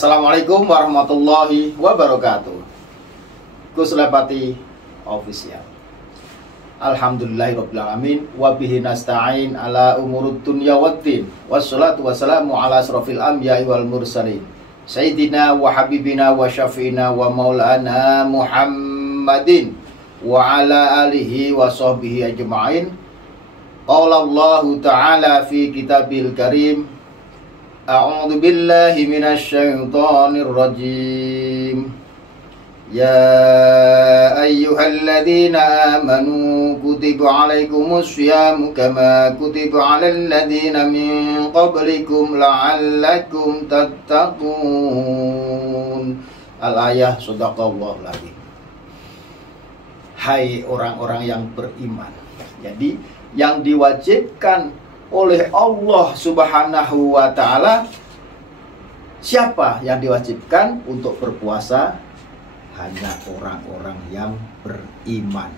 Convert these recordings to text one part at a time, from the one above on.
Assalamualaikum warahmatullahi wabarakatuh. Gus Lepati Official. Alhamdulillahirrabbilalamin. Wabihi nasta'in ala umurud dunya waddin. Wassalatu wassalamu ala asrafil anbiya'i wal mursalin Sayyidina wa habibina wa syafi'ina wa maulana Muhammadin wa ala alihi wa sahbihi ajma'in. Qala Allah ta'ala fi kitabil karim, a'udzu billahi minasy syaithanir rajim. Ya ayyuhalladzina amanu kutiba alaikumus syiyamu kama kutiba alal ladzina min qablikum la'allakum tattaqun. Al-ayah, shadaqallahul adzim. Hai orang-orang yang beriman. Jadi yang diwajibkan oleh Allah Subhanahu wa ta'ala, siapa yang diwajibkan untuk berpuasa? Hanya orang-orang yang beriman.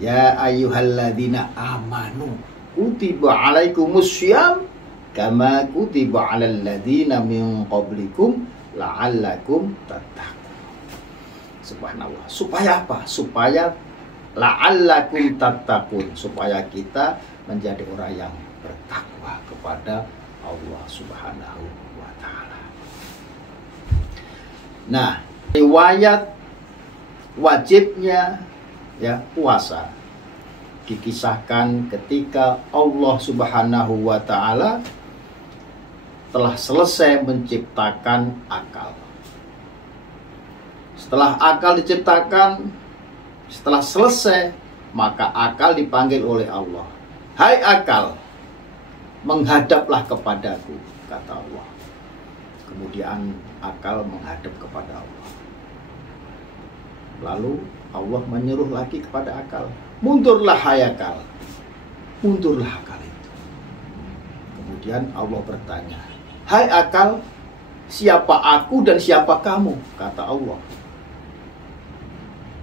Ya ayyuhalladzina amanu kutiba alaikumus syiyam kama kutiba alal ladzina min qablikum la'allakum tattaqun. Subhanallah. Supaya apa? Supaya la'allakum tattaqun, supaya kita menjadi orang yang bertakwa kepada Allah Subhanahu wa ta'ala. Nah, riwayat wajibnya puasa dikisahkan ketika Allah Subhanahu wa ta'ala telah selesai menciptakan akal. Setelah akal diciptakan, setelah selesai, maka akal dipanggil oleh Allah. Hai akal, menghadaplah kepadaku, kata Allah. Kemudian akal menghadap kepada Allah. Lalu Allah menyuruh lagi kepada akal, mundurlah hai akal. Mundurlah akal itu. Kemudian Allah bertanya, hai akal, siapa aku dan siapa kamu? Kata Allah.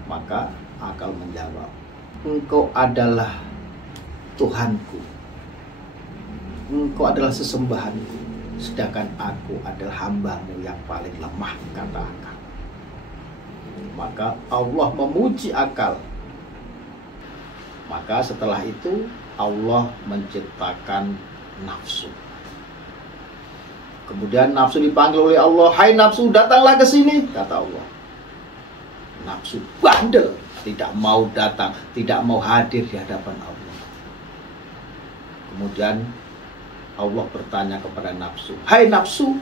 Maka akal menjawab, engkau adalah Tuhanku, engkau adalah sesembahanku, sedangkan aku adalah hambamu yang paling lemah, kata akal. Maka Allah memuji akal. Maka setelah itu Allah menciptakan nafsu. Kemudian nafsu dipanggil oleh Allah, hai nafsu, datanglah ke sini, kata Allah. Nafsu bandel, tidak mau datang, tidak mau hadir di hadapan Allah. Kemudian Allah bertanya kepada nafsu, hai nafsu,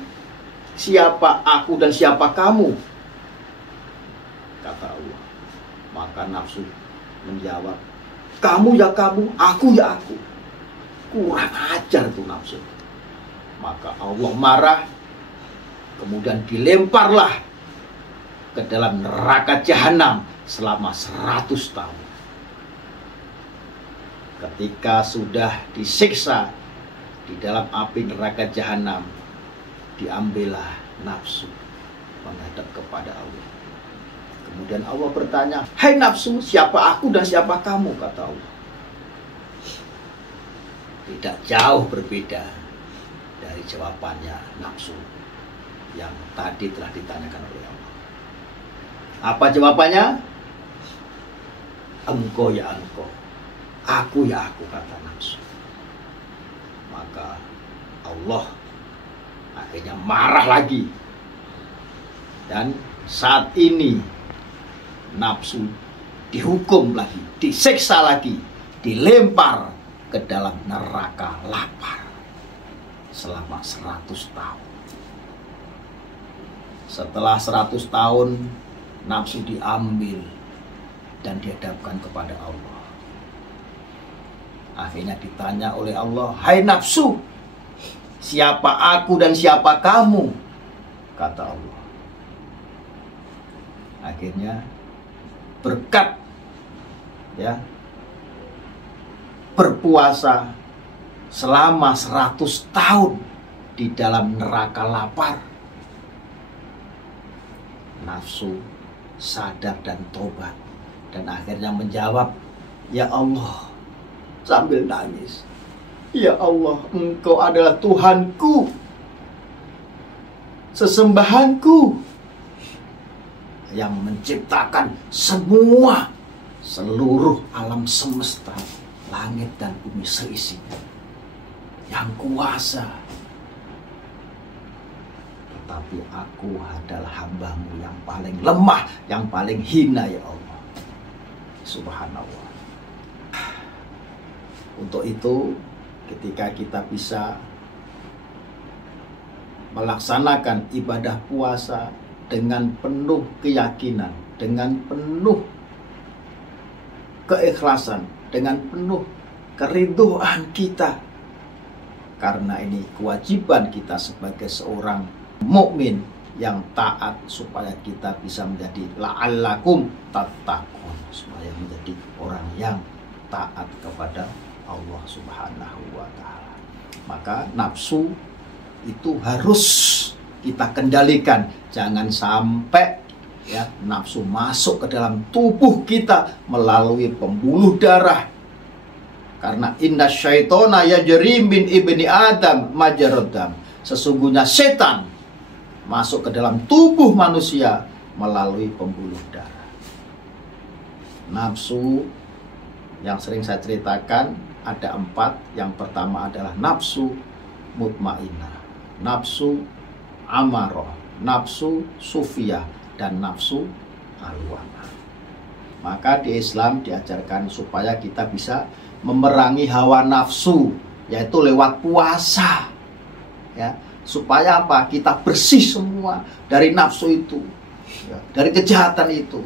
siapa aku dan siapa kamu? Kata Allah. Maka nafsu menjawab, kamu ya kamu, aku ya aku. Kurang ajar tuh nafsu. Maka Allah marah. Kemudian dilemparlah ke dalam neraka jahanam selama 100 tahun. Ketika sudah disiksa di dalam api neraka jahanam, diambillah nafsu menghadap kepada Allah. Kemudian Allah bertanya, hai nafsu, siapa aku dan siapa kamu? Kata Allah. Tidak jauh berbeda dari jawabannya nafsu yang tadi telah ditanyakan oleh Allah. Apa jawabannya? Engkau ya engkau, aku ya aku, kata nafsu. Maka Allah akhirnya marah lagi. Dan saat ini nafsu dihukum lagi, disiksa lagi, dilempar ke dalam neraka lapar selama 100 tahun. Setelah 100 tahun, nafsu diambil dan dihadapkan kepada Allah. Akhirnya ditanya oleh Allah, hai nafsu, siapa aku dan siapa kamu? Kata Allah. Akhirnya berkat berpuasa selama 100 tahun di dalam neraka lapar, nafsu sadar dan tobat, dan akhirnya menjawab, ya Allah, sambil nangis, ya Allah, engkau adalah Tuhanku, sesembahanku yang menciptakan semua, seluruh alam semesta, langit dan bumi seisinya, yang kuasa. Tetapi aku adalah hambamu yang paling lemah, yang paling hina ya Allah. Subhanallah. Untuk itu, ketika kita bisa melaksanakan ibadah puasa dengan penuh keyakinan, dengan penuh keikhlasan, dengan penuh keridhaan kita, karena ini kewajiban kita sebagai seorang mukmin yang taat, supaya kita bisa menjadi la'allakum tattaqun, supaya menjadi orang yang taat kepada Allah Subhanahu wa ta'ala. Maka nafsu itu harus kita kendalikan. Jangan sampai ya nafsu masuk ke dalam tubuh kita melalui pembuluh darah. Karena inna syaitona yajri min ibni Adam majrad dam. Sesungguhnya setan masuk ke dalam tubuh manusia melalui pembuluh darah. Nafsu yang sering saya ceritakan ada 4. Yang pertama adalah nafsu mutmainnah, nafsu amarah, nafsu sufiyah, dan nafsu alwamah. Maka di Islam diajarkan supaya kita bisa memerangi hawa nafsu, yaitu lewat puasa. Ya, supaya apa? Kita bersih semua dari nafsu itu, ya, dari kejahatan itu.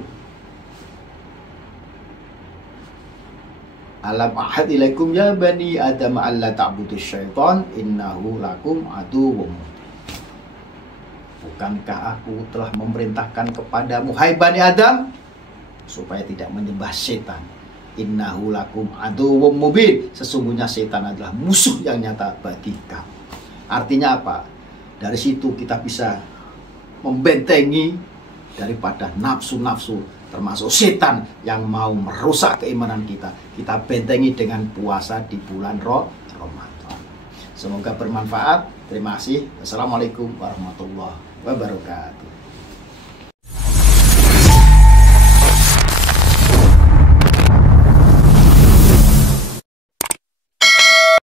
Alam ahad ilaikum ya bani Adam alla ta'budu syaitan innahu lakum aduwwum. Bukankah aku telah memerintahkan kepadamu, hai bani Adam, supaya tidak menyembah setan. Innahu lakum aduwwum mubin. Sesungguhnya setan adalah musuh yang nyata bagi kamu. Artinya apa? Dari situ kita bisa membentengi daripada nafsu-nafsu, termasuk setan yang mau merusak keimanan kita. Kita bentengi dengan puasa di bulan Ramadan. Semoga bermanfaat. Terima kasih. Assalamualaikum warahmatullahi wabarakatuh.